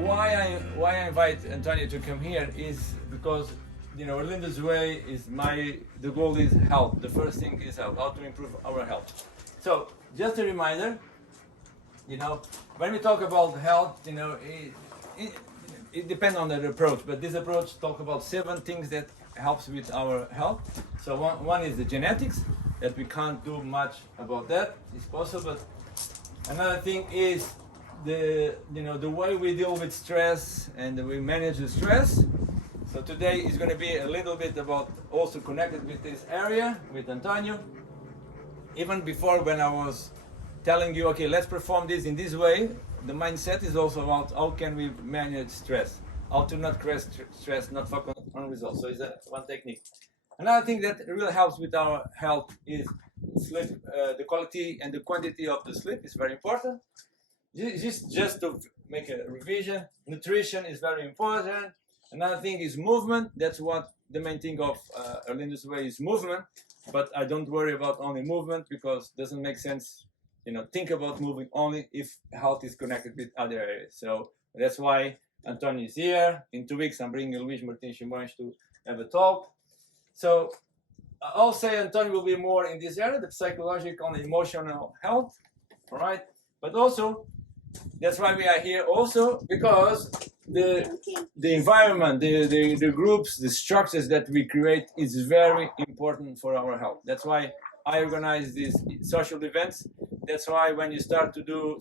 why I invite Antonio to come here is because, you know, Orlindo's way is the goal is health. The first thing is health, how to improve our health. So just a reminder, you know, when we talk about health, you know, it depends on the approach, but this approach talks about 7 things that helps with our health. So one is the genetics, that we can't do much about that. It's possible. But another thing is the way we deal with stress and we manage the stress. So today is going to be a little bit about also connected with this area with Antonio. Even before, when I was telling you, okay, let's perform this in this way, the mindset is also about how can we manage stress, how to not create stress, not focus on results. So is that one technique. Another thing that really helps with our health is sleep. The quality and the quantity of the sleep is very important. Just to make a revision, nutrition is very important. Another thing is movement. That's what the main thing of Orlindo's way is movement. But I don't worry about only movement because it doesn't make sense, you know, think about moving only if health is connected with other areas. So that's why Antonio is here. In 2 weeks, I'm bringing Luís Martins Simões to have a talk. So I'll say Antonio will be more in this area, the psychological and emotional health, all right? But also, that's why we are here also, because the environment, the groups, the structures that we create is very important for our health. That's why I organize these social events. That's why when you start to do,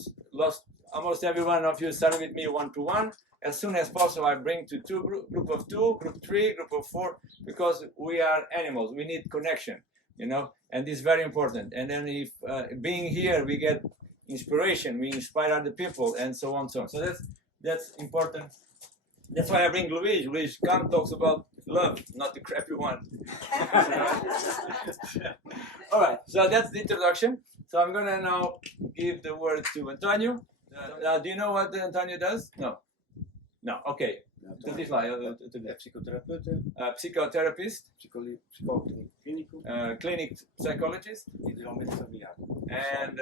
almost every one of you starting with me one-to-one, as soon as possible I bring to group of 2, group 3, group of 4, because we are animals, we need connection, you know, and this is very important. And then if being here, we get inspiration, we inspire other people, and so on, so on. So that's important. That's why I bring Luís. Luís talks about love, not the crappy one. All right, so that's the introduction. So I'm gonna now give the word to Antonio. Do you know what Antonio does? No. No, okay. Dat is lá, psicoterapeuta, psychotherapist, psicólogo clínico, clinic psychologist, e desenvolvimento familiar. and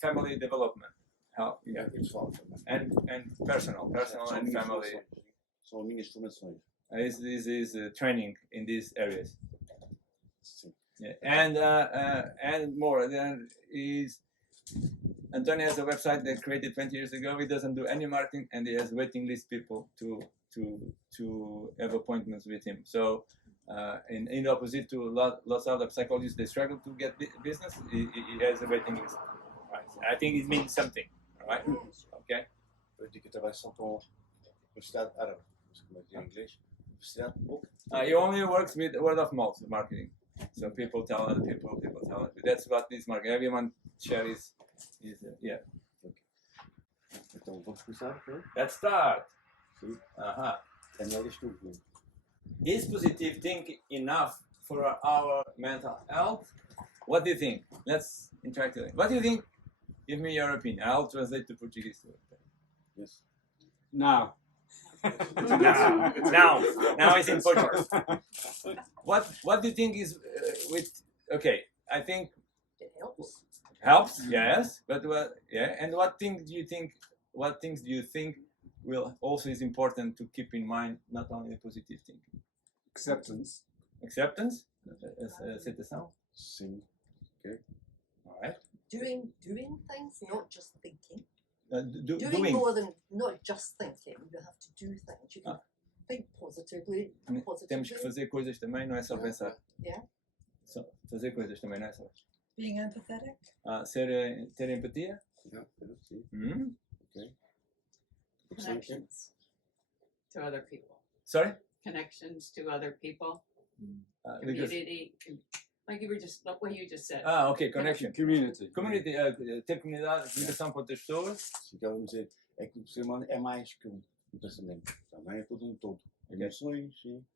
family development. Help. É isso falo também. And personal and family. São minhas formações. This is training in these areas. Sim. Yeah. And more. Then Antonio has a website that created 20 years ago. He doesn't do any marketing, and he has waiting list people to have appointments with him. So, in opposite to lots of other psychologists, they struggle to get business. He has a waiting list. Right. I think it means something. All right. Okay. Eu digo que eu trabalho só com universidade árabe. Não sei como é que é em inglês. Universidade pouco. He only works with word of mouth marketing. So people tell other people tell other people. That's what this marketing. Everyone shares yeah. Okay. Então vamos começar, né? Let's start. Sim. Uh-huh. Estudo. Is positive thinking enough for our mental health? What do you think? Let's interact today. What do you think? Give me your opinion. I'll translate to Portuguese. Yes. Now. Now it's in Portuguese. What do you think is okay? I think it helps. Helps, yes, but and what things do you think will also is important to keep in mind, not only positive thinking? Acceptance. Aceitação? Sim. Okay. All right. Doing things, not just thinking. Doing more than not just thinking. You have to do things. You can think positively. Temos que fazer coisas também, não é só pensar. Yeah. Fazer coisas também, não é só. Being empathetic? Ter empatia? Yeah, sim. Mm-hmm. Okay. Connections to other people. Sorry? Connections to other people. Community. Like what you just said. Okay, connection. Community. Ter comunidade, ligação com outras pessoas. Sim, que vamos dizer, é que o ser humano é mais que um pensamento. Também é todo todo. Emoções, sim,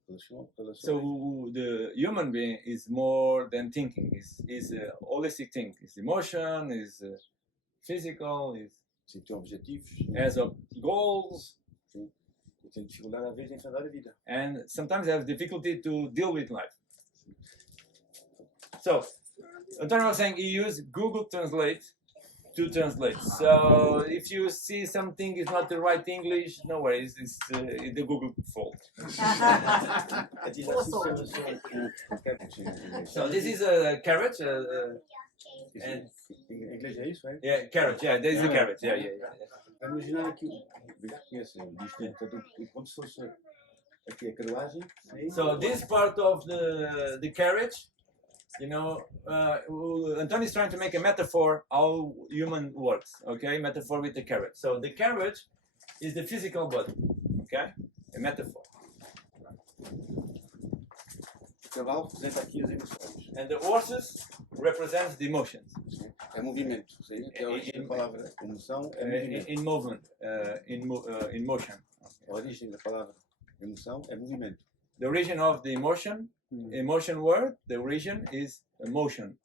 relações. So the human being is more than thinking. Is a holistic thing. Is emotion. Is physical. Is Sim, tem objetivos. has goals. Sim. Eu tenho dificuldade às vezes em enfrentar a vida. And sometimes have difficulty to deal with life. So Antonio was saying he used Google Translate to translate. So if you see something is not the right English, no worries, it's the Google fault. Het is dat systeem So this is a carrot. Em inglês é isso, é? Yeah, carrot. Yeah, there is a carrot. Yeah. Imaginar aqui, conhece isto, portanto, como se fosse aqui a carruagem. Sim. So this part of the carriage, you know, António is trying to make a metaphor how human works. Okay, metaphor with the carrot. So the carriage is the physical body. Okay, a metaphor. O cavalo representa aqui as emoções. And the horses represents the emotions. Sim. É movimento. Sim. É a origem da palavra emoção é movimento. In movement, in motion. A origem da palavra emoção é movimento. The origin of the emotion word, the origin is emotion.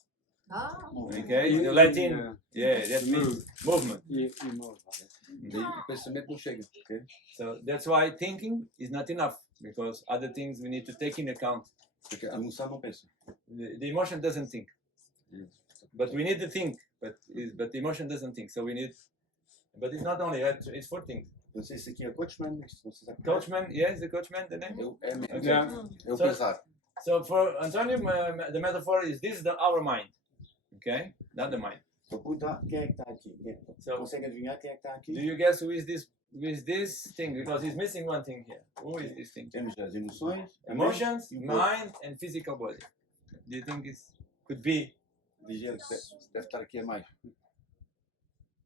Ah, Okay, the Latin, that means movement. Daí o pensamento não chega. Okay? So that's why thinking is not enough, because other things we need to take in account. Porque a emoção não pensa. The emotion doesn't think, but we need to think. But the emotion doesn't think, so we need. But it's not only that; it's for things. Não sei se aqui é coachman. Não sei se Coachman, yes, the coachman, the name. é o So- pensar. So for Antonio, the metaphor is this: our mind, okay, not the mind. Pergunta quem é que está aqui. So Consegue adivinhar quem é que está aqui? do you guess who is this? Who is this thing? Because he's missing one thing here. Who is this thing? Temos as emoções, a Emotions, mente e o corpo. mind, and physical body. Do you think it could be? Dizer que deve estar aqui a mais.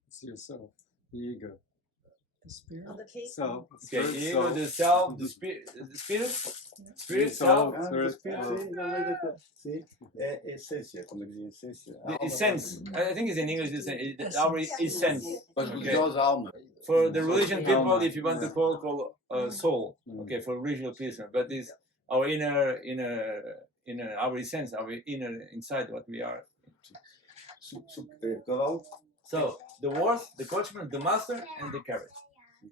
It's yourself, the ego. other key. Self. Okay, spirit, ego, soul. the self, the spirit, soul. self, Ah, sim, não é da sim. É essência, como dizem, essência. A the alma. essence. I think it's in English. It's our essence. Mas religiosa alma. For the religion people, Alma. if you want to call soul. Okay, for religious people, but it's our inner, our essence, our inner inside what we are. Cavalo, So the horse, the coachman, the master, and the carriage.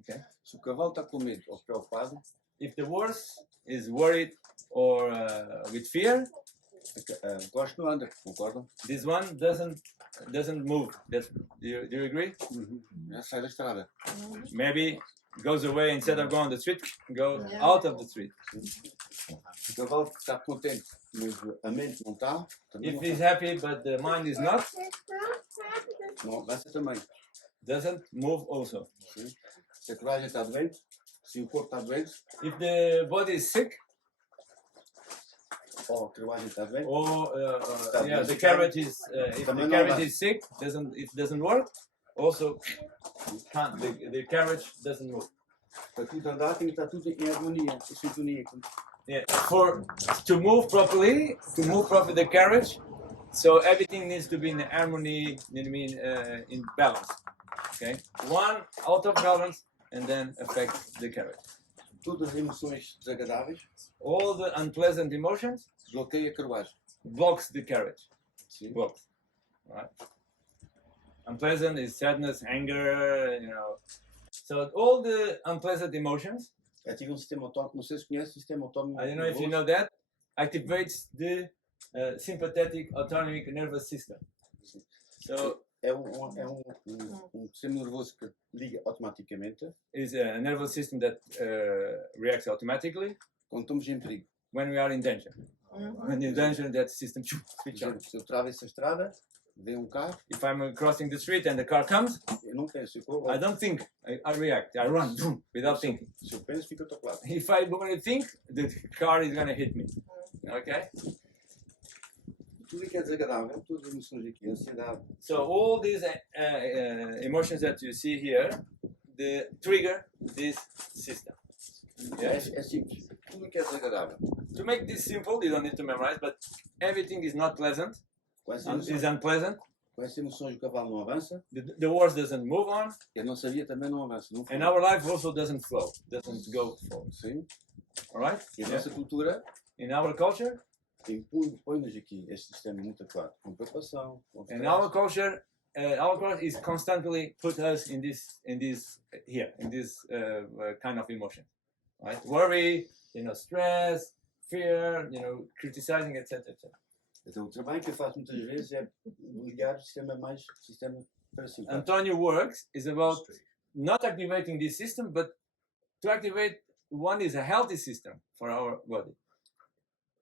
Okay. se o cavalo está com medo ou preocupado, If the horse is worried or with fear, gosto não anda, concordam? this one doesn't move. Do you agree? Já sai da estrada. Maybe goes away instead of going on the street, goes Yeah. out of the street. O cavalo está contente, mas a mente não está, também If não he's está. happy but the mind is not, Não avança também. doesn't move also. Sim. Se a coragem está doente, se o corpo está doente, If the body is sick ou a carruagem está doente, or the carriage is if the carriage is sick, doesn't work, also can't the carriage doesn't move. para tudo andar tem que estar tudo em harmonia, em sintonia. Yeah, for to move properly the carriage, so everything needs to be in harmony. You know what I mean, in balance. Okay, one out of balance and then affect the carriage. Todas as emoções desagradáveis All the unpleasant emotions bloqueiam a carruagem. blocks the carriage. Sim. Blocks. Right. Unpleasant is sadness, anger. You know, so all the unpleasant emotions. Ativa um sistema autónomo, não sei se conhece o sistema autónomo. I don't know if you know that activates the sympathetic autonomic nervous system. So É um sistema nervoso que liga automaticamente is a nervous system that reacts automatically quando estamos em perigo. when we are in danger. When in danger, that system Por switch on. exemplo, se eu atravesso a estrada, vem carro, If I'm crossing the street and the car comes, eu não penso, eu I don't think. I react. I run boom, without thinking. Se eu penso, fica autoclave. If I don't think, the car is gonna hit me. Okay. Tudo que é desagradável, todas as emoções aqui, ansiedade, So all these emotions that you see here, the trigger this system. é simples. Tudo que é desagradável, To make this simple, you don't need to memorize, but everything is not pleasant, com essas is emoções, unpleasant. com essas emoções o cavalo não avança, The horse doesn't move on, e a nossa vida também não avança. Não and flui. our life also doesn't flow, doesn't go forward. Sim. All right? E a nossa cultura In our culture, põe-nos aqui este sistema muito atuado, com preocupação, com and stress. our culture is constantly put us in this kind of emotion, right? Worry, stress, fear, criticizing, etc. Então, o trabalho que eu faço muitas vezes é ligar o sistema mais sistema Parasimpático. Antonio works is about not activating this system, but to activate one is a healthy system for our body.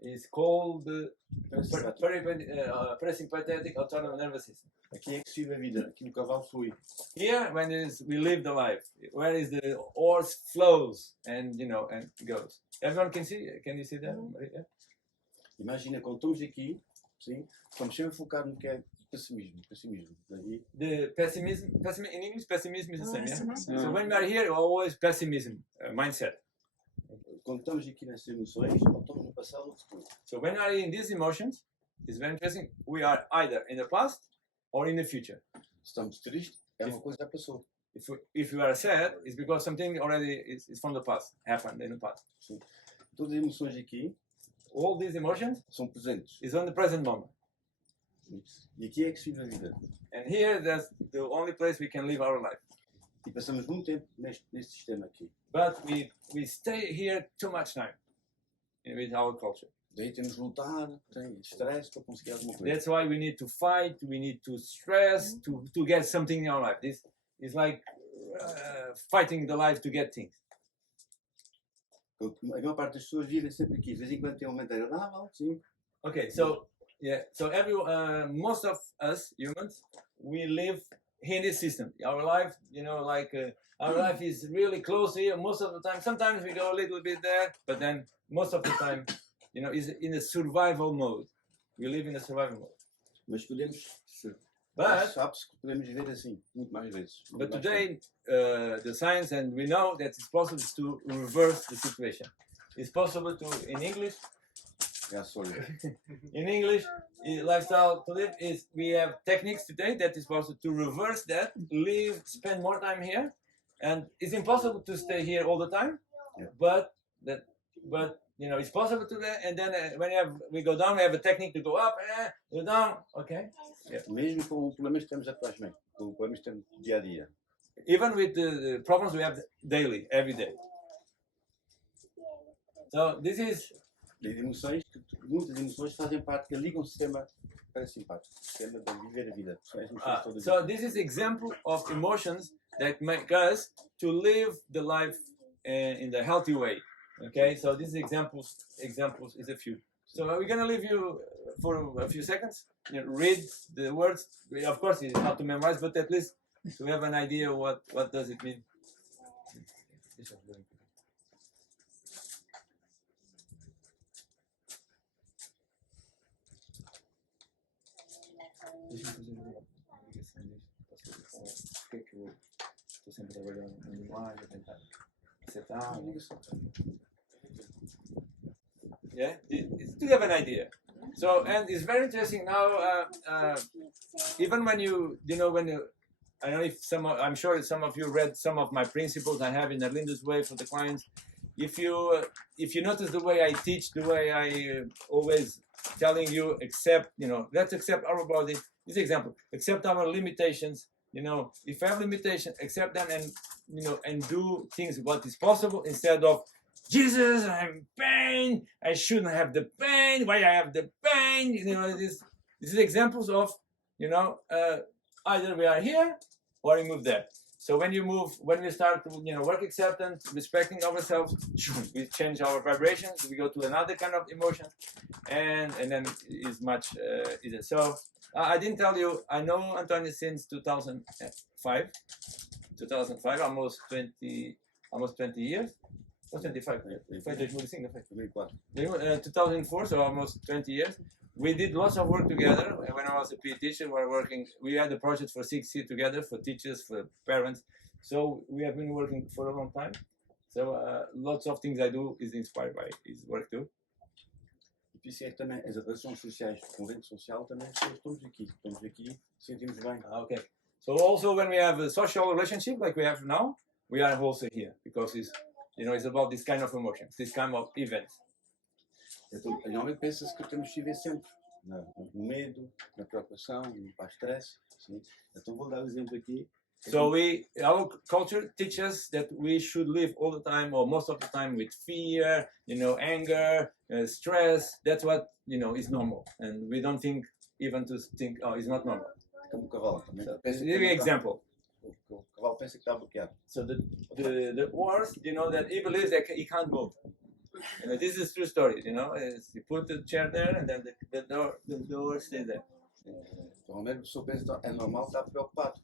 It's called the parasympathetic autonomous nervous system. Aqui é que se vive a vida, aqui no cavalo flui. Here, when we live the life, where is the horse flows and and goes. Everyone can see. Can you see that? Yeah. Imagina, quando estamos aqui, sim, estamos sempre focados no que é pessimismo. Daí, The pessimism in English, pessimism is the same. Yeah? Pessimism. So when we are here, always pessimism mindset. quando estamos aqui nessas emoções, ou estamos no passado ou no futuro. So when we are in these emotions, it's very interesting. We are either in the past or in the future. Se estamos tristes, é uma coisa que já passou. If you are sad, it's because something already is from the past, happened in the past. Sim. Todas as emoções aqui All these emotions são presentes. is on the present moment. E aqui é que se vive a vida. And here, that's the only place we can live our life. E passamos muito tempo neste sistema aqui. But we stay here too much time with our culture. Daí temos de lutar, tem estresse para conseguir alguma coisa. That's why we need to fight, we need to stress to get something in our life. This is like fighting the life to get things. A maior parte das pessoas vivem sempre aqui. De vez em quando tem um momento agradável, sim. Okay, so yeah, so most of us humans, we live in this system. Our life, our life is really close here most of the time. Sometimes we go a little bit there, but then most of the time, is in a survival mode. We live in a survival mode. Mas podemos, But sabe-se que podemos viver assim, muito mais vezes. But today, the science and we know that it's possible to reverse the situation. It's possible to, in English, Sorry. in English, lifestyle to live is we have techniques today that is possible to reverse that, spend more time here, and it's impossible to stay here all the time. Yeah. But it's possible to do that. And then we go down, we have a technique to go up, go down. Okay. Yeah. Mesmo com problemas que temos atualmente, com problemas que temos dia a dia. Even with the problems we have daily, every day. So this is Muitas emoções fazem parte, que ligam o sistema parasimpático, o sistema de viver a vida. São as emoções todas. so this is example of emotions that make us to live the life in the healthy way. Okay, so these examples is a few. So we're gonna leave you for a few seconds. Read the words. Of course, it's not to memorize, but at least so we have an idea what does it mean. Deixa eu fazer uma ligação disto. Por que eu estou sempre trabalhando em linguagem, tentar acertar? Yeah, to have an idea. So, and it's very interesting now. Even when I don't know if I'm sure some of you read some of my principles I have in Erlinda's Way for the clients. If you notice the way I teach, the way I always telling you, let's accept our body. This example, accept our limitations. If I have limitation, accept them, and do things what is possible instead of Jesus, I'm in pain. I shouldn't have the pain. Why I have the pain? This is examples of either we are here or we move there. So when we start to work acceptance, respecting ourselves, we change our vibrations. We go to another kind of emotion, and then it's much easier. So I didn't tell you. I know António since 2005. 2005, almost 20 years. Was 25. Foi 2005, não foi? 2004. 2004, so almost 20 years. We did lots of work together. When I was a PE teacher, we had a project for 6 years together for teachers, for parents. So we have been working for a long time. So lots of things I do is inspired by his work too. E por isso é que também as relações sociais, o convento social também, estamos aqui, sentimos bem. Okay. So also when we have a social relationship like we have now, we are also here because it's about this kind of emotions, this kind of events. Então, normalmente pensa-se que temos que viver sempre no medo, na preocupação, no estresse. Sim? Então vou dar um exemplo aqui. So our culture teaches that we should live all the time or most of the time with fear, anger, stress. That's what is normal, and we don't think even to think, oh, it's not normal. Como o cavalo também. So, Pensa give you an que example. o cavalo pensa que está bloqueado. So the horse, you know, that he believes that he can't move. You know, this is true story. You know, is you put the chair there and then the door stays there. Normalmente a pessoa pensa que é normal estar preocupado.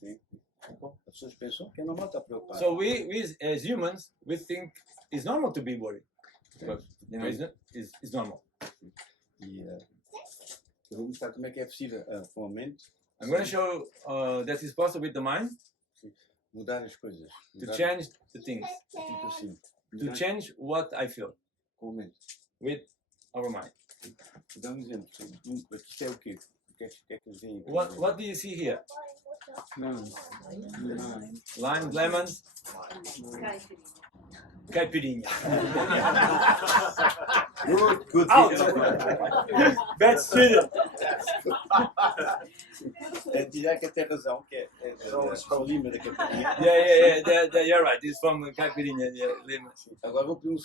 Sim. As pessoas pensam que é normal estar preocupado. So we as humans, we think it's normal to be worried. Because, you know, it's normal. E eu vou mostrar como é que é possível com a mente I'm going to show that it's possible with the mind mudar as coisas. to Mudar change the things, aquilo que eu sinto. to Mudar change what I feel com a mente. with our mind. Vou dar um exemplo. Isto é o quê? O que é que eles veem aqui? What do you see here? None. Limes, lemons, caipirinha. Good. Out. Bad student. Dirá que tem razão, que é o lima da caipirinha. Yeah, you're right. It's from caipirinha. Yeah, lemons. Agora vou pedir um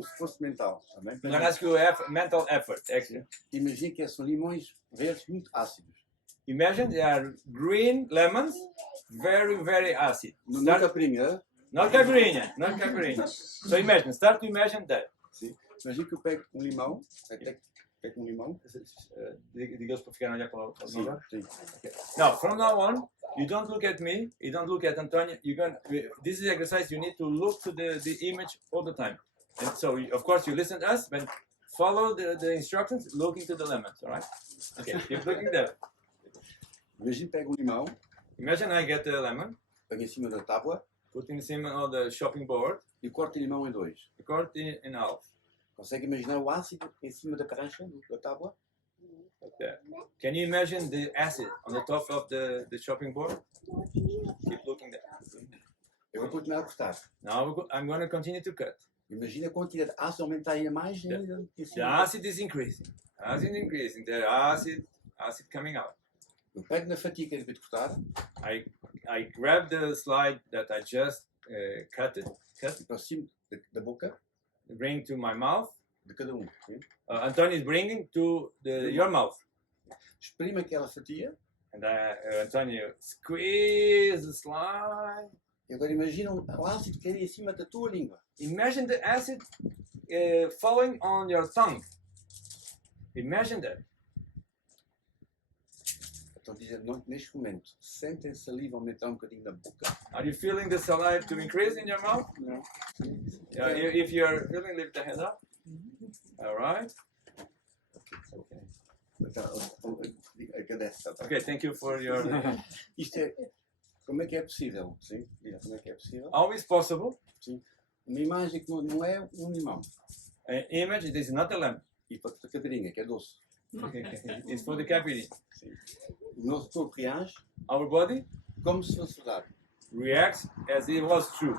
esforço mental. Tá bem? I'm going to ask you mental effort, extra. Imagine que são limões verdes muito ácidos. Imagine they are green lemons, very, very acid. Não Start- caipirinha, Not caipirinha, not caipirinha. So imagine, start to imagine that. sim. Imagine que eu pego um limão, pego um limão. Diga-os para ficarem a olhar para o Sim, número. sim. Now, from now on, you don't look at me, you don't look at António. This is exercise. You need to look to the image all the time. And so, of course, you listen to us, but follow the instructions. Look into the lemons. All right? Okay, keep looking there. Imagine que pego um limão, Imagine I get the lemon, pego em cima da tábua put in cima on the shopping board, e corto o limão em dois. cut in half. Consegue imaginar o ácido em cima da prancha, da tábua? Like that. Can you imagine the acid on the top of the shopping board? Keep looking there. Eu vou continuar a cortar. Now I'm going to continue to cut. Imagina a quantidade de ácido aumentar ainda mais ainda em The cima. acid is increasing. Acid increasing. The acid coming out. Eu pego na fatia que acabei de cortar I grab the slide that I just cut, e aproximo da boca bring to my mouth. de cada um. Sim? Antonio is bringing to your mouth. Exprime aquela fatia And Antonio squeeze the slide. e agora imagina o ácido cair em cima da tua língua. Imagine the acid falling on your tongue. Imagine that. Então dizer, neste momento, sentem saliva aumentar um bocadinho na boca. Are you feeling the saliva to increase in your mouth? No. If you're feeling, lift the hand up. All right. Então, agradece. Okay, thank you for your. Isto é, como é que é possível? Sim? Como é que é possível? Always possible. Uma imagem que não é um limão. An image. This is not a lemon. E para a caipirinha, que é doce. It's for the caipirinha. O nosso corpo reage Our body como se fosse verdade. reacts as if it was true.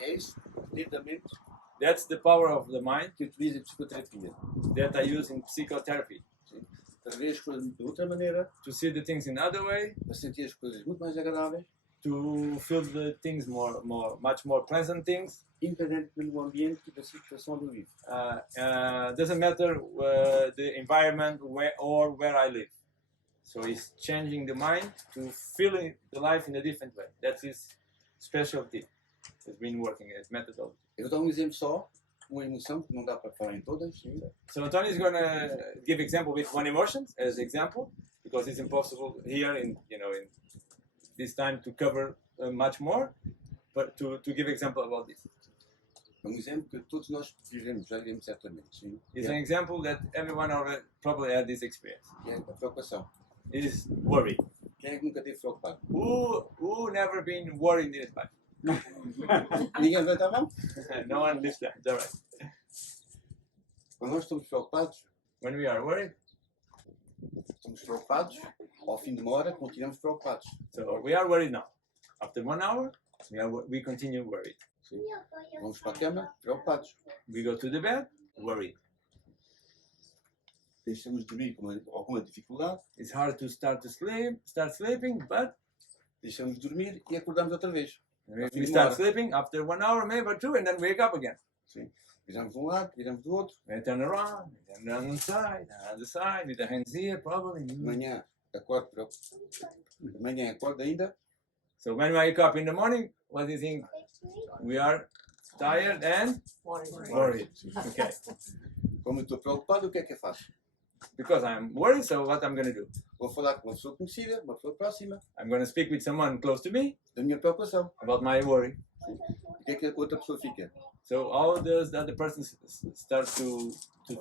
É isso, diretamente, That's the power of the mind que utiliza a psicoterapia. that I use in psychotherapy. Para ver as coisas de outra maneira, To see the things in other way, para sentir as coisas muito mais agradáveis, to feel the things much more pleasant things. independentemente do ambiente e da situação onde eu vivo. Doesn't matter the environment where I live. So it's changing the mind to feeling the life in a different way. That's his specialty. He's been working as methodology. Eu vou dar um exemplo só, uma emoção que não dá para falar em todas. So Antonio is going to give example with one emotion as example, because it's impossible here in this time to cover much more, but to give example about this. Um exemplo que todos nós já vivemos certamente. Sim? It's an example that everyone already probably had this experience. Que é a preocupação. It is worry. Quem é que nunca esteve preocupado? Who never been worried in his life? Ninguém levanta a mão? No one lives that. All right. Quando nós estamos preocupados, When we are worried, ao fim de uma hora continuamos preocupados. so we are worried now. After 1 hour, we continue worried. Sim? Vamos para a cama, preocupados. We go to the bed, worried. Deixamos de dormir com alguma dificuldade, It's hard to start sleeping, but deixamos de dormir e acordamos outra vez. we start sleeping after 1 hour, maybe or two, and then wake up again. Sim? Viramos de um lado, viramos do outro. We turn around, and then on the side, with the hands here, probably. De manhã acordo preocupado. De manhã acordo ainda, So when we wake up in the morning, what do you think? We are tired and worried. Okay. como eu estou preocupado, o que é que eu faço? Because I'm worried, so what I'm going to do? Vou falar com uma pessoa conhecida, uma pessoa próxima, I'm going to speak with someone close to me da minha preocupação. about my worry. O que é que a outra pessoa fica? So how does the other person start to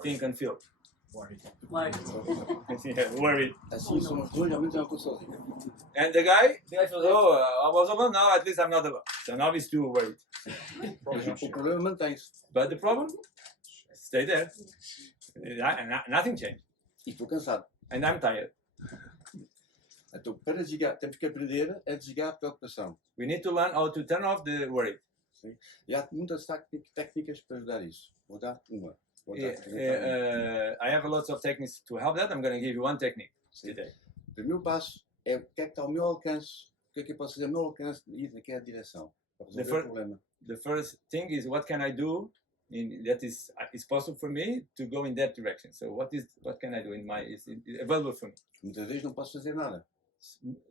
think and feel? Yeah, worried. Assim somos dois, ao menos é uma coisa sozinha. And the guy feels, oh, I was alone, now at least I'm not alone. So now he's too worried. Mas o problema mantém-se. But the problem, stay there. Nothing changed. E estou cansado. And I'm tired. Então, para desligar, temos que aprender a desligar a preocupação. We need to learn how to turn off the worry. Sim? E há muitas técnicas para ajudar isso. Vou dar uma. I have lots of techniques to help that. I'm going to give you one technique today. O primeiro passo é o que é que está ao meu alcance, o que é que eu posso fazer ao meu alcance de ir naquela direção, para resolver o problema. The first thing is what can I do that is possible for me to go in that direction. So what can I do is available for me. Muitas vezes não posso fazer nada,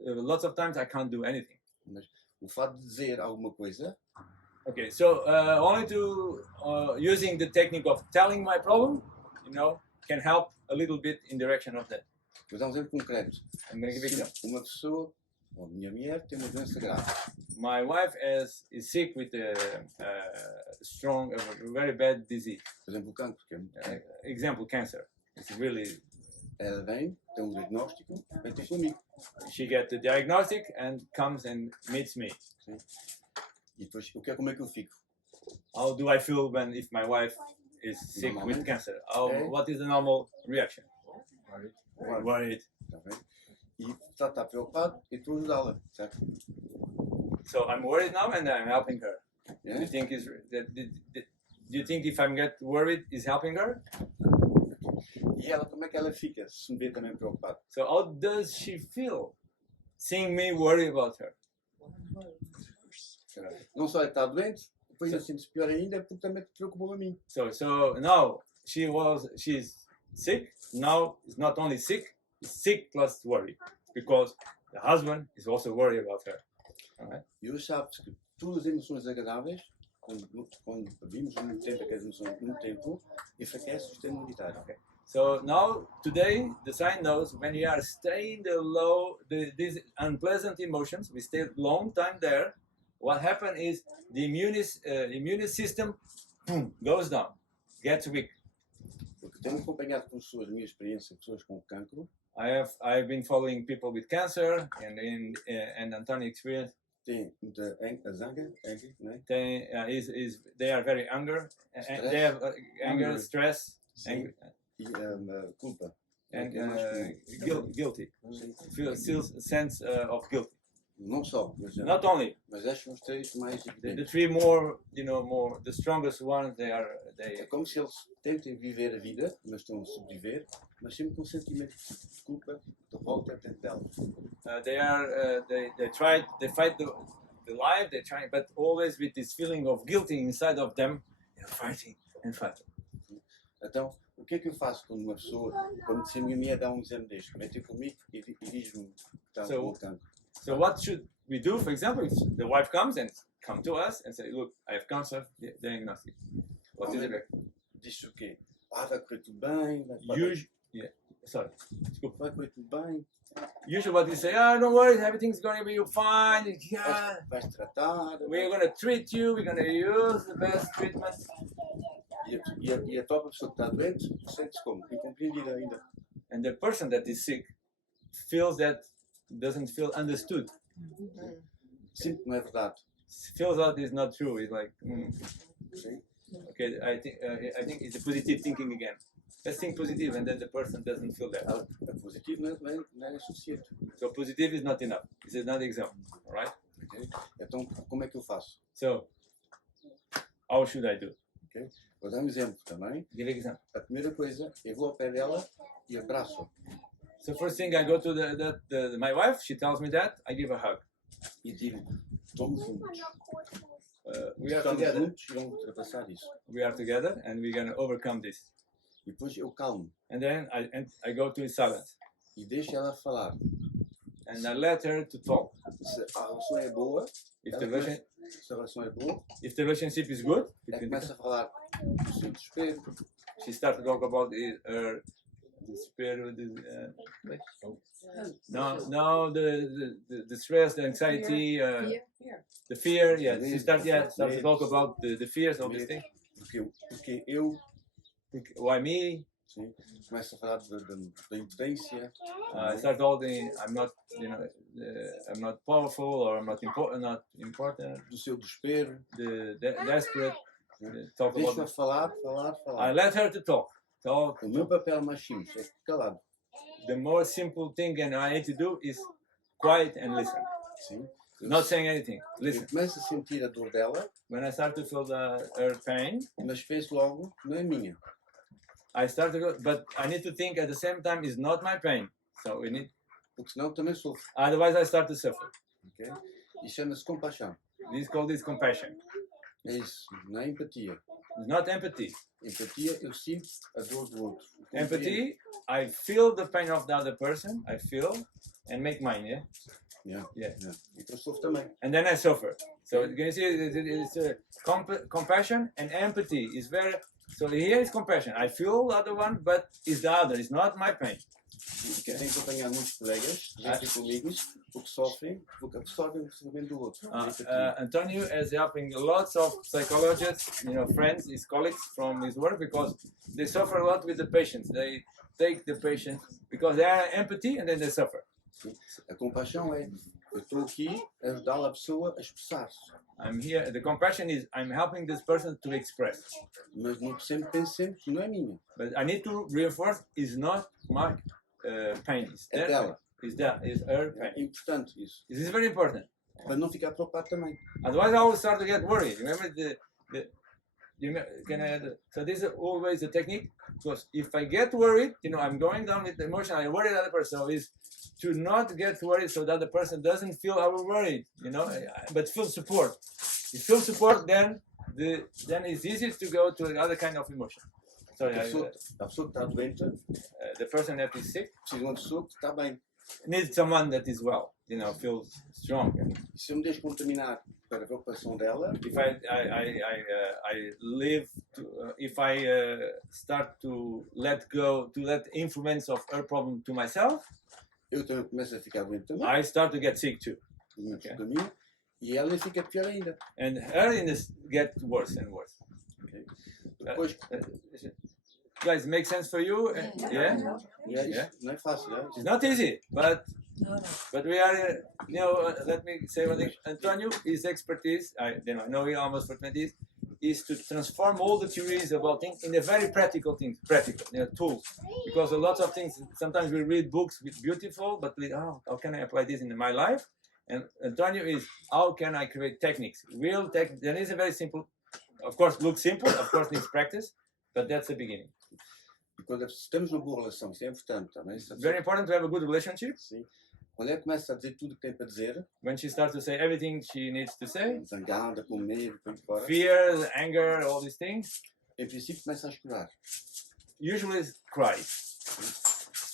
Lots of times I can't do anything. mas o fato de dizer alguma coisa, Okay, so only to using the technique of telling my problem, can help a little bit in direction of that. vou dar um exemplo concreto. I'm going to give you an example. Se uma pessoa, ou a minha mulher, tem uma doença grave, My wife is sick with a strong, very bad disease. por exemplo, o cancro, que é, Example, cancer. It's really. ela vem, tem um diagnóstico, vem ter comigo. She gets the diagnostic and comes and meets me. Sim? E depois, como é que eu fico? How do I feel if my wife is sick with cancer? What is the normal reaction? Worried. Está bem? E está preocupado e estou a ajudá-la, certo? So I'm worried now and I'm helping her. É? Do you think if I get worried is helping her? E ela, como é que ela fica se me vê também preocupado? So how does she feel seeing me worry about her? Não só está doente, depois eu sinto-se pior ainda porque também te preocupou a mim. So now she's sick. Now it's not only sick, it's sick plus worry because the husband is also worried about her. All right? E hoje sabes que todas as emoções agradáveis, quando vimos muito tempo aquelas emoções muito tempo, enfraquece o sistema imunitário. Okay. So now today the sign knows when you are staying these unpleasant emotions, we stay a long time there. What happens is the immune system goes down, gets weak. Porque tenho acompanhado com pessoas, a minha experiência, pessoas com cancro, I've been following people with cancer and António experience. têm muita zanga, não é? They are very angry. They have anger, stress, Sim. anger, E culpa. and Que é mais comum. guilty. Sim. Feels a sense of guilt. Não só, Not only mas estes são os três mais the evidentes. three more the strongest ones. É como se eles tentem viver a vida, mas estão a sobreviver, mas sempre com um sentimento de culpa de volta dentro delas. They fight the life. They try, but always with this feeling of guilty inside of them. They're fighting and fighting. Então, o que é que eu faço quando uma pessoa, quando se a minha mulher dá um exame deste, vem ter comigo e diz-me que está com cancro? So what should we do? For example, if the wife comes to us and say, "Look, I have cancer diagnostic." What is it? Diz o quê? Vai correr tudo bem, vai correr tudo bem, Usually what we say, don't worry, everything's going to be fine. Yeah, vais tratar. we're going to treat you. We're going to use the best treatment. E a própria pessoa que está doente sente-se como? Incompreendida ainda. And the person that is sick doesn't feel understood. Sinto que não é verdade. Feels that is not true. It's like, Sim? okay, I think it's a positive thinking again. Let's think positive, and then the person doesn't feel that. A positivo não é suficiente. So positive is not enough. This is not example, all right? Okay? Então, como é que eu faço? So, how should I do? Okay? Vou dar um exemplo também. Give an example. A primeira coisa, eu vou ao pé dela e abraço-a. So first thing I go to my wife. She tells me that I give a hug. E digo, estamos juntos. We are Estamos together. juntos e vamos ultrapassar isso. We are together, and we're gonna overcome this. E depois eu calmo. And then I go to silence. e deixa ela falar. and I let her to talk. Se a relação é boa, If ela the, relation, começa, se a relação é boa, if the relationship is good, ela between começa a falar do seu desespero, she starts to talk about her despair, the stress, the anxiety, the fear. Yeah, she starts to talk about the fears of this thing. porque eu, Why me? sim, começa a falar da impotência, I start talking. I'm not, I'm not powerful or I'm not important. do seu desespero. The desperate. Talk Deixa-a about. falar. I let her to talk. Talk. O meu papel mais simples é calado. The more simple thing I need to do is quiet and listen. Sim. Eu, Not saying anything. eu Listen. começo a sentir a dor dela, When I start to feel her pain, mas penso logo, não é minha. I start to go, but I need to think at the same time it's not my pain. So we need, Porque senão também sofro. otherwise I start to suffer. Okay? E chama-se compaixão. This called this compassion. É isso, não é empatia. It's not empathy. Empatia, eu sinto a dor do outro. Empathy, I feel the pain of the other person, I feel, and make mine, yeah? Yeah. Então sofro também. And then I suffer. So you can see it's compassion and empathy is very, so here is compassion. I feel the other one, but it's the other, it's not my pain. Tenho acompanhado muitos colegas, gente comigo, porque sofrem, porque absorvem o sofrimento do outro. Antonio is helping lots of psychologists, friends, his colleagues from his work because they suffer a lot with the patients. They take the patient because they are empathy and then they suffer. A compaixão é, eu estou aqui a ajudar a pessoa a expressar-se. I'm here. The compassion is I'm helping this person to express. Mas sempre penso sempre que não é minha. But I need to reinforce it's not my pain. It's É dela. It's her pain. É importante isso. This is very important. Para não ficar preocupado também. Otherwise, I will start to get worried. Remember so this is always a technique because if I get worried, I'm going down with the emotion. I worry the other person. So is to not get worried so that the person doesn't feel worried, but feel support. If feel support, then it's easier to go to another kind of emotion. Sorry, A pessoa que está doente, the person that is sick precisa de uma pessoa que está bem. needs someone that is well, feels strong. E se eu me deixo contaminar para a preocupação dela, If I live, if I start to let go, to let influence of her problem to myself, eu também começo a ficar doente também. I start to get sick too. Okay. Caminho, e ela fica pior ainda. And her illness get worse and worse. Okay. Depois, guys, make sense for you? Yeah? não é fácil, não é? It's not easy, but No. we are, let me say one thing. Antonio, his expertise, I know him almost for 20 years, is to transform all the theories about things in a very practical tools. Because a lot of things, sometimes we read books with beautiful, but how can I apply this in my life? And Antonio is, how can I create techniques? There is a very simple, of course, looks simple, of course needs practice, but that's the beginning. E quando estamos numa boa relação, isso é importante também. Very important to have a good relationship. Sim. Quando ela começa a dizer tudo o que tem para dizer, when she starts to say everything she needs to say, zangada, com medo, por aí fora, fear, anger, all these things, em princípio começa a chorar. usually cry.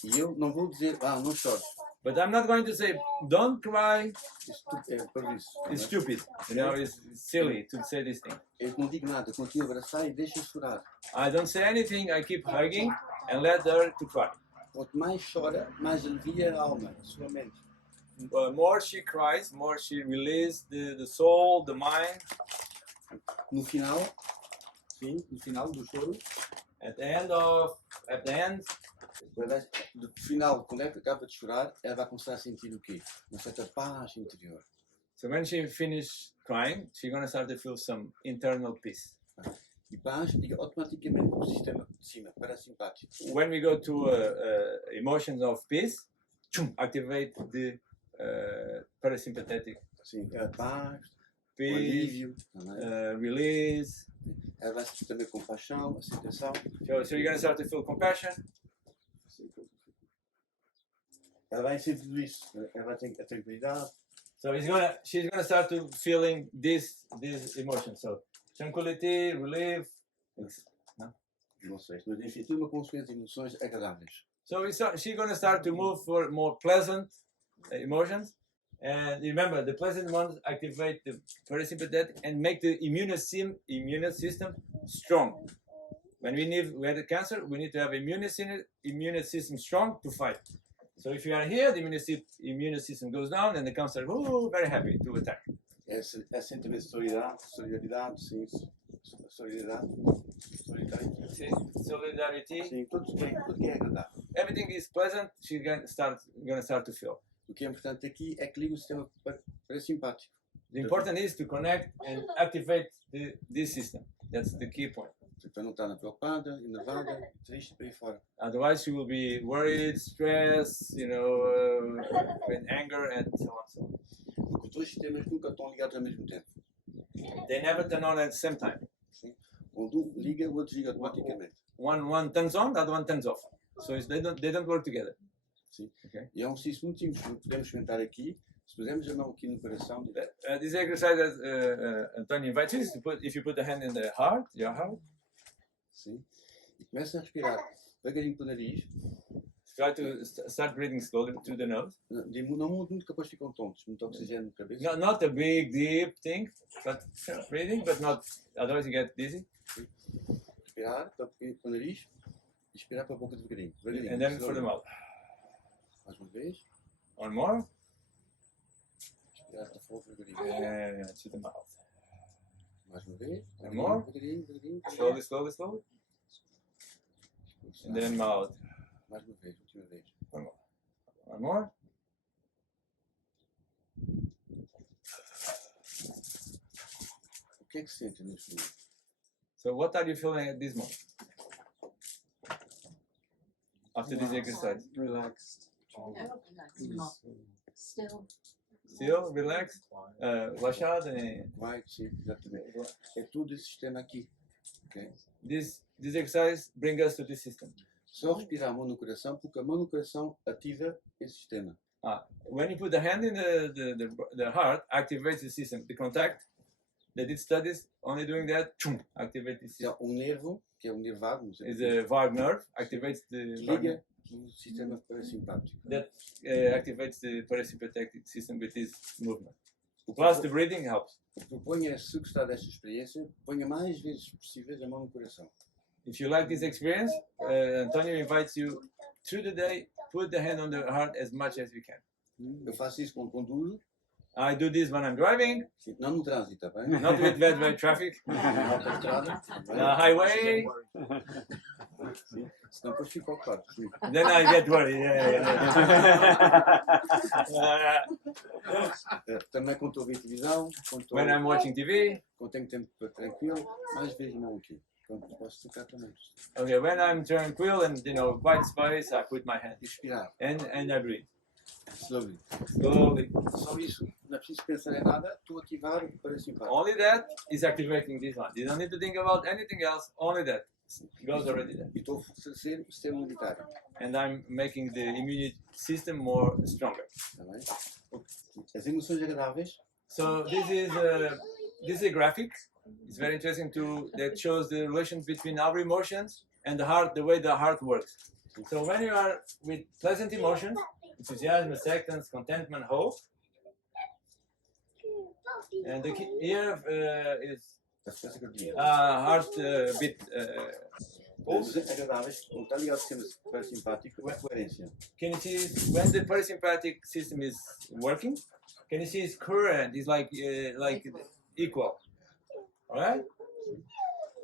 E eu não vou dizer, não chores. But I'm not going to say, don't cry, Isso é para isso. it's stupid, it's silly to say this thing. Eu não digo nada, continuo a abraçar e deixo chorar. I don't say anything, I keep hugging and let her to cry. Quanto mais chora, mais alivia a alma, a sua mente. More she cries, more she releases the soul, the mind. No final, sim, no final do choro, At the end, no final, quando ela acaba de chorar, ela vai começar a sentir o quê? Uma certa paz interior. so when she finishes crying, she's going to start to feel some internal peace. E paz liga automaticamente para o sistema de cima, parasimpático. When we go to emotions of peace, activate the parasympathetic Sim, a paz, o peace, alívio, não é? release. Ela vai sentir também compaixão, aceitação. So you're going to start to feel compassion. Ela vai sentir tudo isso. Ela vai ter a tranquilidade. So she's gonna start to feeling these emotions. So tranquility, relief. Não sei, mas enfim, tem uma consequência de emoções agradáveis. So she's going to start to move for more pleasant emotions. And remember, the pleasant ones activate the parasympathetic and make the immune system strong. When we have the cancer, we need to have immune system strong to fight. So if you are here, the immune system goes down and the cancer, very happy to attack. É sentimento de solidariedade, sim. Solidariedade. See, solidarity. Sim, tudo que é agradável. Everything is pleasant. She's going to start to feel. O que é importante aqui é que liga o sistema parasimpático. The important is to connect and activate this system. That's the key point. Para não estar preocupada, enervada, triste, por aí fora. Otherwise, you will be worried, stressed, with anger and so on. So on. Porque os dois sistemas nunca estão ligados ao mesmo tempo. They never turn on at the same time. Sim? Quando um liga, o outro desliga automaticamente. One turns on, the other one turns off. So they don't work together. Sim? Okay. E é um exercício muito simples que podemos experimentar aqui. Se pusermos a mão aqui no coração, This exercise that António invites you to put, if you put the hand in the heart, your heart, sim? E começa a respirar devagarinho pelo nariz. try to start breathing slowly through the nose. Não muito, depois ficam tontos. Muito oxigênio na cabeça. Not a big, deep thing, but breathing, but not, otherwise you get dizzy. Respirar pelo nariz e expirar para a boca devagarinho. And then for the mouth. Mais uma vez. One more. Expirar para fora devagarinho. And to the mouth. Mais uma vez. One more. Devagarinho. Slowly. And then mouth. Mais uma vez, última vez. One more. O que é que sente neste momento? So what are you feeling at this moment? After this exercise? Relaxed. Still. Still relaxed? Relaxado and Vai, sim, exatamente. É tudo esse sistema aqui. Okay? this exercise brings us to this system. Só respirar a mão no coração, porque a mão no coração ativa esse sistema. When you put the hand in the heart, activates the system. The contact, they did studies only doing that, activate the system. Então, um nervo, que é um nervado, não sei Is a vagus nerve, activates the liga o sistema parasimpático. that activates the parasympathetic system with this movement. Plus the breathing helps. O que proponho é, se gostar desta experiência, ponha mais vezes possíveis a mão no coração. If you like this experience, Antonio invites you through the day, put the hand on the heart as much as you can. Eu faço isso quando conduzo, I do this when I'm driving, não no trânsito, está bem? not with bad traffic, Na autoestrada, está bem? highway, Sim. Senão depois fico ocupado. Sim. then I get worried. Também quando estou a ver televisão, When I'm watching TV, quando tenho tempo para tranquilo, mais vezes a mão aqui. Quando posso tocar também. okay, when I'm tranquil and quiet space, I put my hand Expirar, and I breathe slowly. slowly. Só isso, não é preciso pensar em nada, estou a ativar o parasimpático. Only that is activating this one. You don't need to think about anything else. Only that goes already there. E estou a fortalecer o sistema imunitário. And I'm making the immune system more stronger. Está bem? As emoções agradáveis, So this is a graphic. It's very interesting that shows the relation between our emotions and the heart, the way the heart works. So when you are with pleasant emotions, enthusiasm, acceptance, contentment, hope, and the key here is a frequência cardíaca. heart beat pulse. As agradáveis, como está ligado ao sistema parasimpático, é coerência. Can you see when the parasympathetic system is working? Can you see its current is like equal? Alright?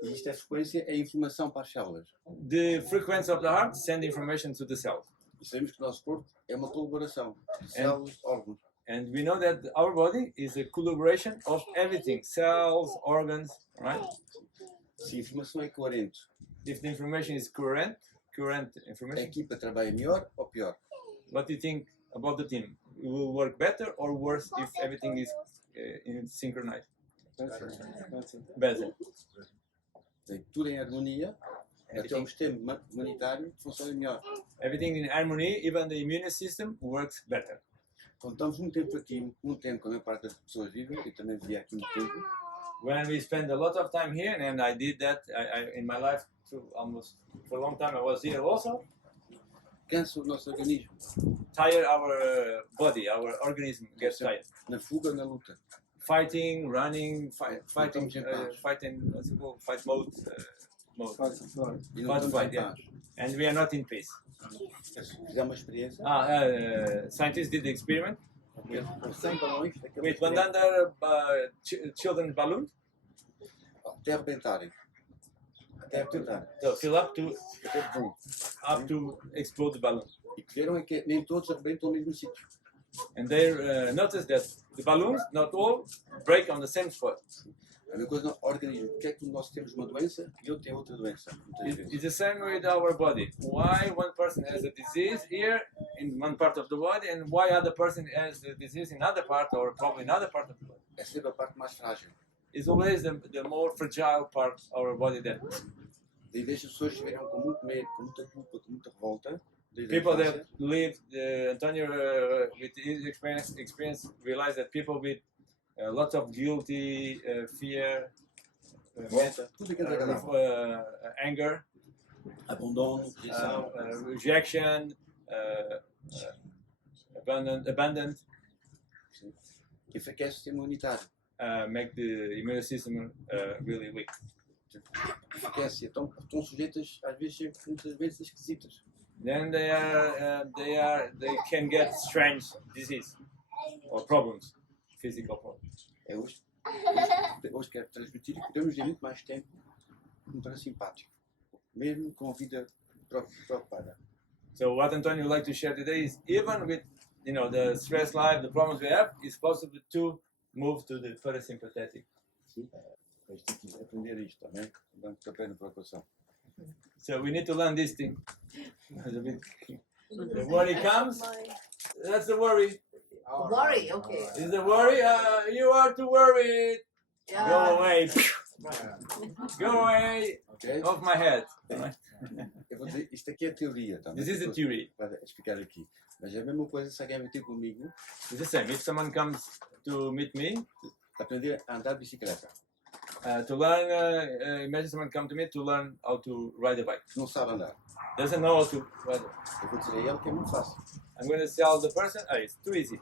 E isto é frequência, é informação para as células. The frequency of the heart send information to the cells. E sabemos que o nosso corpo é uma colaboração de células, órgãos. And we know that our body is a collaboration of everything, cells, organs, right? Se a informação é coerente, If the information is current a information, equipa trabalha melhor ou pior? what do you think about the team? It will work better or worse if everything is synchronized? That's it. Better. Tem tudo em harmonia, até o sistema imunitário funciona melhor. Everything in harmony, even the immune system works better. Quando estamos muito tempo aqui, muito tempo, como a maior parte das pessoas vivem, eu também vivi aqui muito tempo, When we spend a lot of time here, and I did that in my life for a long time, I was here also. cansa o nosso organismo. tire our body, our organism gets tired. Na fuga, na luta. Fighting, running, fighting, Estamos em paz. fighting, what's it called? Fight mode. Mode. Fight or flight. E não Faz estamos fight, em yeah. paz. And we are not in peace. Se fizer uma experiência, Scientists did the experiment com 100 balões, daqueles with 100 children balloons. até arrebentarem. Até arrebentarem. So fill Até bom. up to explode the balloon. E que viram é que nem todos arrebentam no mesmo sítio. And they noticed that the balloons, not all, break on the same spot. A mesma coisa no organismo. Porque é que nós temos uma doença e outro tem outra doença? Muitas vezes. It's the same with our body. Why one person has a disease here in one part of the body, and why other person has the disease in another part, or probably another part of the body? É sempre a parte mais frágil. It's always the more fragile part of our body that Em vez de as pessoas viveram com muito medo, com muita culpa, com muita revolta, desde a people infância, that live, Antonio, with his experience, realize that people with lots of guilty, fear, revolta, tudo aquilo que é agradável. anger, Abandono, rejeição, rejection, abandoned, que enfraquece o sistema imunitário. make the immune system really weak. Enfraquece. Então estão sujeitas, às vezes, sempre muitas doenças esquisitas. Then they can get strange disease or problems, physical problems. É hoje quero transmitir que podemos ter muito mais tempo como parasimpático, mesmo com a vida preocupada. So what Antonio would like to share today is even with the stress life, the problems we have, it's possible to move to the parasympathetic. Sim? Mas tem que aprender isto também, dá muito a pena para a equação. So we need to learn this thing. The worry comes, that's the worry. Worry, okay. Is the worry? You are too worried. Go Yeah. away. Go away Ok? off my head. Eu vou dizer, isto aqui é teoria também. This is the theory. Para explicar aqui. Mas é a mesma coisa se alguém meter comigo, It's the same. If someone comes to meet me, aprender a andar de bicicleta. to learn, imagine someone come to me to learn how to ride a bike. Que não sabe andar. Doesn't know how to ride. Eu vou dizer a ele que é muito fácil. I'm going to tell the person, it's too easy.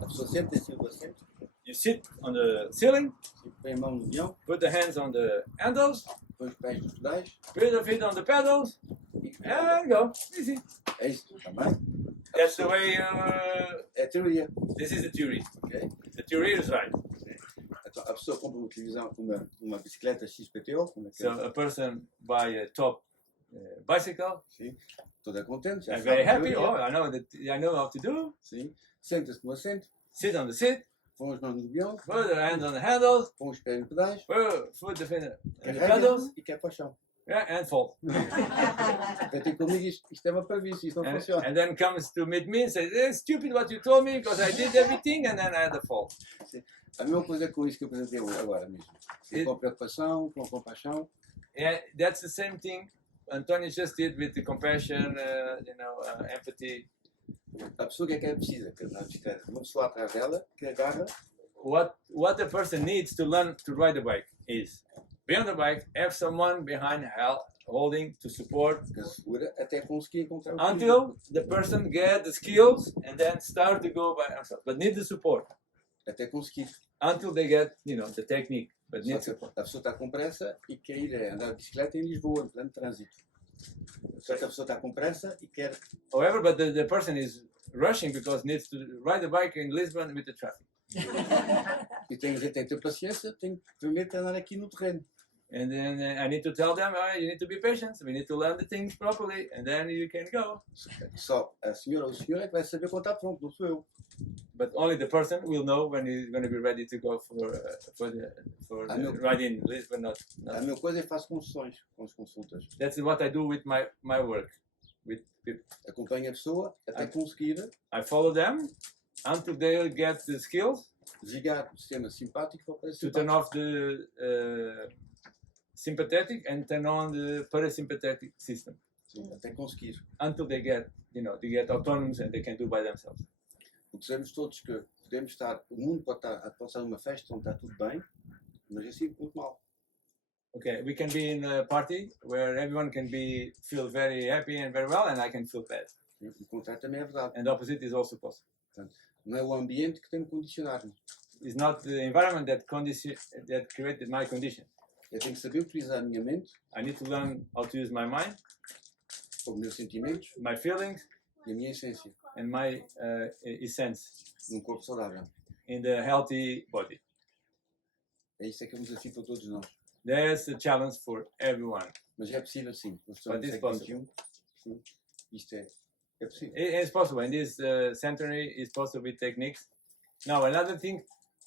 A pessoa senta em cima do assento, You sit on the ceiling, põe a mão no guião, put the hands on the handles, põe os pés nos pedais put the feet on the pedals, and go. Easy. é isto também. That's the way. É teoria. This is the theory. Ok? The theory is right. Então, a pessoa compra uma televisão, uma bicicleta XPTO, como é que So a person buy a top bicycle, sim, toda contente, já and sabe very a happy. teoria, Oh, I know how to do. sim. Senta-se no assento, Sit on the seat, põe as mãos no guião, put the hands on the handles, põe os pés nos pedais, put the feet on the carrega pedals, e quer para o chão. yeah, and fall. Até tem comigo isto é uma parvície, isto não funciona. And then comes to meet me and says, it's stupid what you told me because I did everything and then I had a fall. A mesma coisa com isso que eu apresentei agora mesmo. Com preocupação, com compaixão. Yeah, that's the same thing Antonio just did with the compassion, empathy. A pessoa que é precisa, que na bicicleta, uma pessoa atrás dela, que agarra, What a person needs to learn to ride a bike is be on the bike, have someone behind holding to support que segura, até conseguir encontrar o until the person get the skills and then start to go by themselves. But need the support até conseguir. until they get, the technique. But Só need que support. a pessoa está com pressa e quer ir andar de bicicleta em Lisboa, em plano de trânsito. Só que a pessoa está com pressa e quer. However, but the person is rushing because needs to ride a bike in Lisbon with the traffic. E tem que ter paciência, tem que primeiro andar aqui no terreno. And then I need to tell them, you need to be patient. We need to learn the things properly, and then you can go. Só a senhora ou o senhor é que vai saber quando está pronto, não sou eu. But only the person will know when he's going to be ready to go for the ride in Lisbon. Not. A mesma coisa eu faço concessões com as consultas. That's what I do with my work with people. Acompanho a pessoa até conseguir I follow them until they get the skills desligar o sistema simpático para o to turn off the sympathetic and turn on the parasympathetic system até conseguir. until they get autonomous and they can do by themselves. Porque sabemos todos que podemos estar, o mundo pode estar numa festa onde está tudo bem, mas assim muito mal. Okay, we can be in a party where everyone can feel very happy and very well, and I can feel bad. O contrário também é verdade. and the opposite is also possible. Não é o ambiente que tem que condicionar-me. It's not the environment that created my condition. Eu tenho que saber utilizar a minha mente, I need to learn how to use my mind, os meus sentimentos my feelings, e a minha essência and my essence num corpo saudável. in the healthy body. É isso que é um desafio para todos nós. That's a challenge for everyone. Mas é possível sim. Nós But estamos no it's século possible. XXI. Sim. Isto é possível. It's possible. In this century, it's possible with techniques. Now, another thing,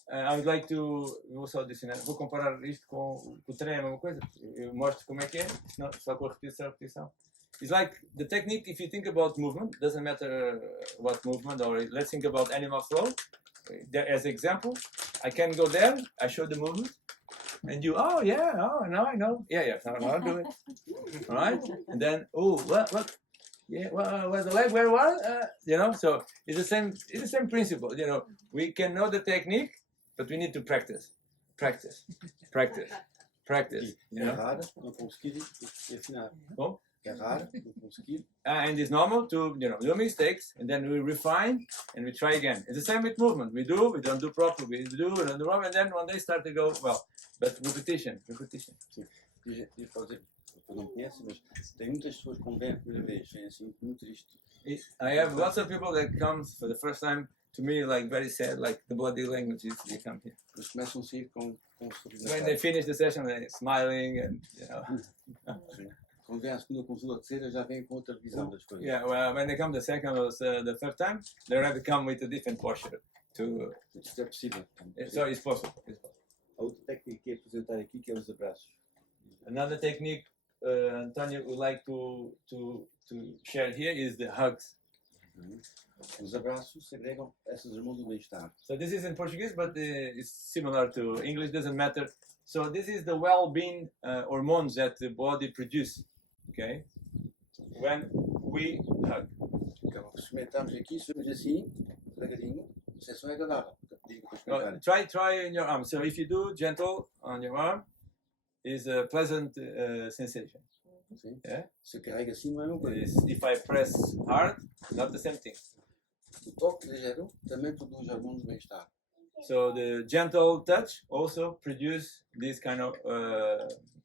I would like to. Vou só adicionar. Vou comparar isto com o treino, é a mesma coisa. Eu mostro como é que é, senão, só com a repetição. It's like the technique, if you think about movement, doesn't matter what movement, or let's think about animal flow. As example, I can go there, I show the movement, and you, oh yeah, oh, now I know. Yeah, now I'll do it. All right? And then, oh, what? Yeah, where's the leg? Where was? So it's the same principle. We can know the technique, but we need to practice. É raro não conseguir ensinar. Oh? É raro não conseguir. And it's normal to do mistakes, and then we refine and we try again. It's the same with movement. We don't do properly. We don't do wrong, and then one day start to go well. But repetition. Sim. E pode dizer, eu não conheço, mas tem muitas pessoas que vêm a primeira vez, é assim muito triste. I have lots of people that comes for the first time to me like very sad, like the body language is they come here. Eles começam a sair com sorriso na When cara. they finish the session, they're smiling and Sim. Quando vem à segunda consulta, a terceira, já vem com outra visão das coisas. yeah. Well, when they come the second or the third time, they already come with a different posture. Isto é possível. So it's possible. A outra técnica que é apresentar aqui, que é os abraços. Another technique António would like to share here is the hugs. Os abraços segregam essas hormonas do bem-estar. So this is in Portuguese, but it's similar to English. Doesn't matter. So this is the well-being hormones that the body produces. Okay, when we hug. Então, experimentamos aqui, somos assim, devagarinho, a sensação é agradável. Digo para experimentar. Try in your arm. So if you do gentle on your arm, is a pleasant sensation. Sim. Yeah. Se carrega assim, não é uma coisa. If I press hard, not the same thing. O toque ligeiro também produz hormonas do bem-estar. So the gentle touch also produce this kind of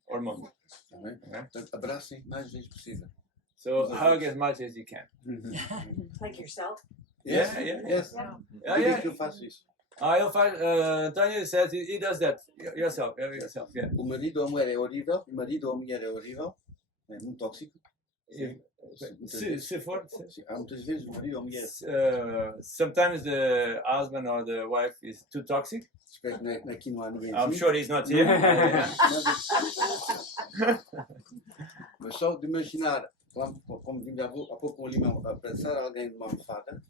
hormone. Tá bem? Yeah. Portanto, abracem mais vezes possível. So hug as much as you can. Like yourself. Yeah. Yes. Yeah, Por yeah. que eu faço isso? You'll find António says he does that yourself. Yeah. O marido ou a mulher é horrível, o marido ou a mulher é horrível, é muito tóxico. Se for, Sim, há muitas vezes o marido ou a mulher, sometimes the husband or the wife is too toxic. espero que aqui não há ninguém I'm assim. sure he's not here. Mas só de imaginar, como vimos há pouco com o limão, abraçar alguém de uma almofada,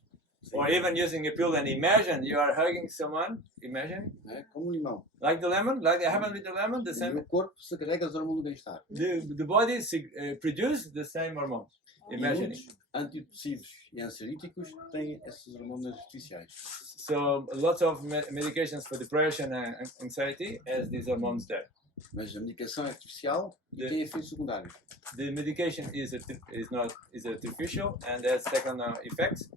Or even using a pill and imagine you are hugging someone. Imagine, né? Como o limão. like the lemon, like it happened with the lemon. The O same. meu corpo segrega as hormonas do bem-estar. The body produce the same hormones. E Imagining. muitos antidepressivos e ansiolíticos têm essas hormonas artificiais. So lots of medications for depression and anxiety has these hormones there. Mas a medicação é artificial e tem efeitos secundários. The medication is artificial and has second effects.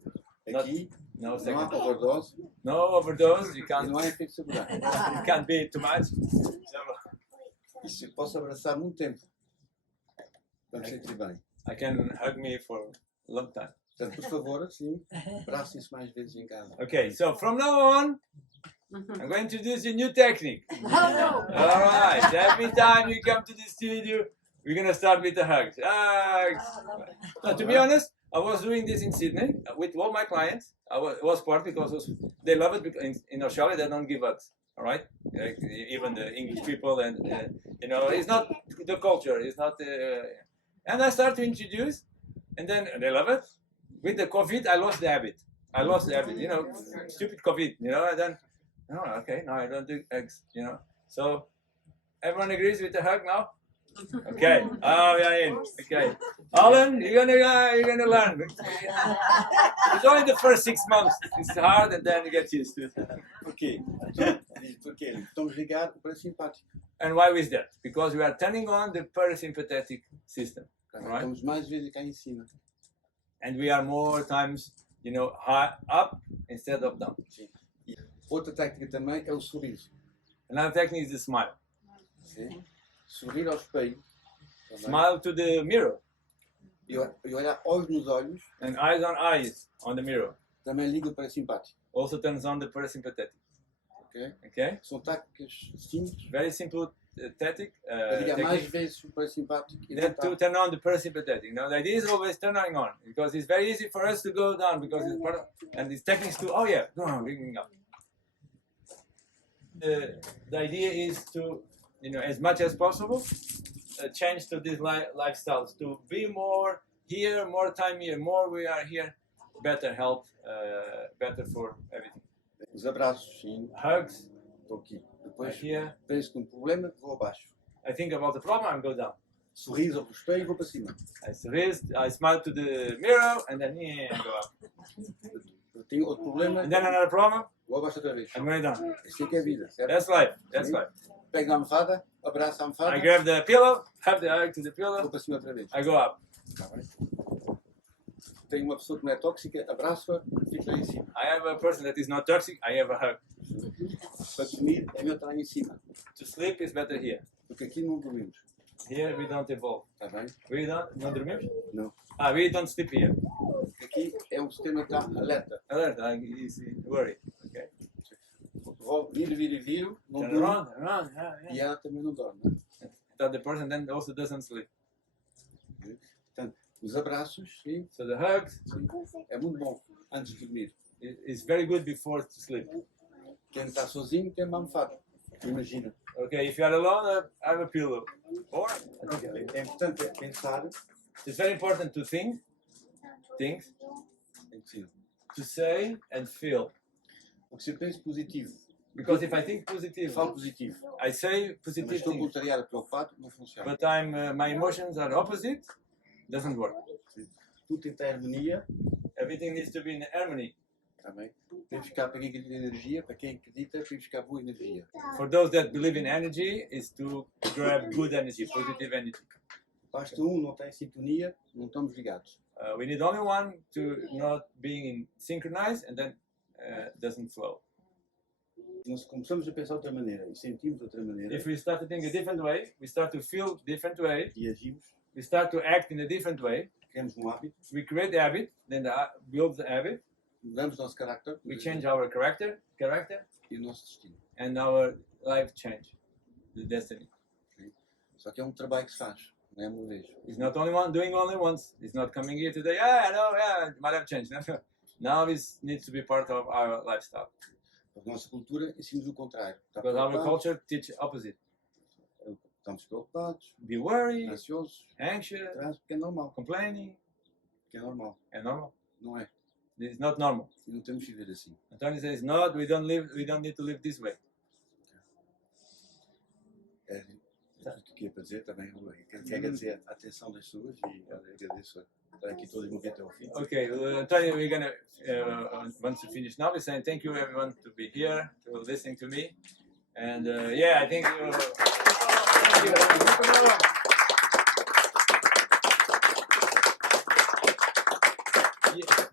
Aqui No não há second. overdose No overdose. You e can't. não há efeitos secundários. You can't be too much. Isso eu posso abraçar muito tempo. Para me sentir bem. I can hug me for a long time. Portanto, por favor, sim, abracem-se mais vezes em casa. Okay, so from now on, I'm going to introduce a new technique. Oh, no. All right. Every time you come to the studio, we're gonna start with the hugs. Hugs. No, to be honest, I was doing this in Sydney with all my clients. It was part because they love it because in Australia they don't give hugs. All right, like, even the English people and it's not the culture. It's not. And I start to introduce, and then they love it. With the COVID, I lost the habit. Stupid COVID. And then, okay, now I don't do hugs. So everyone agrees with the hug now. Okay. Oh, yeah, in. Okay. Alan, you're gonna learn. It's only the first 6 months. It's hard, and then you get used to it. Porquê? Porquê? Estamos ligados para o simpático. And why is that? Because we are turning on the parasympathetic system. Right? Estamos mais vezes cá em cima. and we are more times, high up instead of down. Outra técnica também é o sorriso. Another technique is the smile. Sim? Sorrir ao espelho. Também. Smile to the mirror E olhar olhos nos olhos. and eyes on the mirror. Também liga o parasimpático. Also turns on the parasympathetic. Ok? Okay, São táticas simples very simple tactic. para ligar mais Technique. vezes o parasimpático e Then to tentar. turn on the parasympathetic. The idea is always turning on because it's very easy for us to go down because it's part of, and these techniques to go on, bringing up. The idea is to, as much as possible, change to these lifestyles to be more here, more time here, more we are here, better health, better for everything. Os abraços, sim. Hugs, Estou aqui. Depois here. penso num problema, vou abaixo. I think about the problem and go down. Sorriso ao espelho e vou para cima. I smile to the mirror and then go up. Eu tenho outro problema, And then another problem, vou abaixo outra vez. I'm going down. Isto é que é vida, certo? That's life. That's life. Pego na almofada, abraço a almofada, I grab the pillow, have the hug to the vou pillow, para cima outra vez. I go up. Tá bem? Tenho uma pessoa que não é tóxica, abraço-a, fico lá em cima. I have a person that is not toxic, I have a hug. Para dormir é melhor estar lá em cima, To sleep is better here. porque aqui não dormimos. Here we don't evolve. Está bem? We don't, não dormimos? Não. We don't sleep here. Porque aqui é um sistema que está alerta. Alert, easy, worry. Okay. Viro, não Turn durmo. around, yeah. E ela também não dorme. That the person then also doesn't sleep. Portanto, os abraços, sim, So the hugs é muito bom antes de dormir. is very good before to sleep. Quem está sozinho tem uma almofada. Imagina. Okay, if you are alone, have a pillow. Or É importante pensar, it's very important to think, tem que ser. to say, and feel. Porque se eu penso positivo, Because if I think eu positive, falo positivo, I say mas positive estou things, contrariado, preocupado, não funciona. but my emotions are opposite, doesn't work. Tudo tem que ter harmonia, Everything needs to be in harmony. tá bem? Tem que ficar para quem acredita em energia, para quem acredita, tem que ficar boa energia. For those that believe in energy, is to grab good energy, positive energy. Basta um não está em sintonia, não estamos ligados. We need only one to not being synchronized, and then doesn't flow. Nós começamos a pensar de outra maneira e sentimos de outra maneira If we start to think a different way, we start to feel different way, e agimos, we start to act in a different way, criamos um hábito, we create the habit, then build the habit, mudamos o nosso carácter we change our character, e o nosso destino. and our life change, the destiny. Só que é um trabalho que se faz, não é uma vez. It's not doing only once. It's not coming here today. My life changed. Now it needs to be part of our lifestyle. A nossa cultura ensina o contrário. Because our culture teach opposite. Estamos preocupados, Be worried, ansiosos, anxious, porque é normal. complaining, Que é normal. and normal. Não é. This is not normal. E não temos que viver assim. António says, no, we don't need to live this way. É tudo o que é para dizer também. Quero agradecer a atenção das pessoas e agradeço a estar aqui todos até ao fim. Okay, Antonio, we're gonna want to finish now. We're saying thank you everyone to be here, to listening to me, and I think you.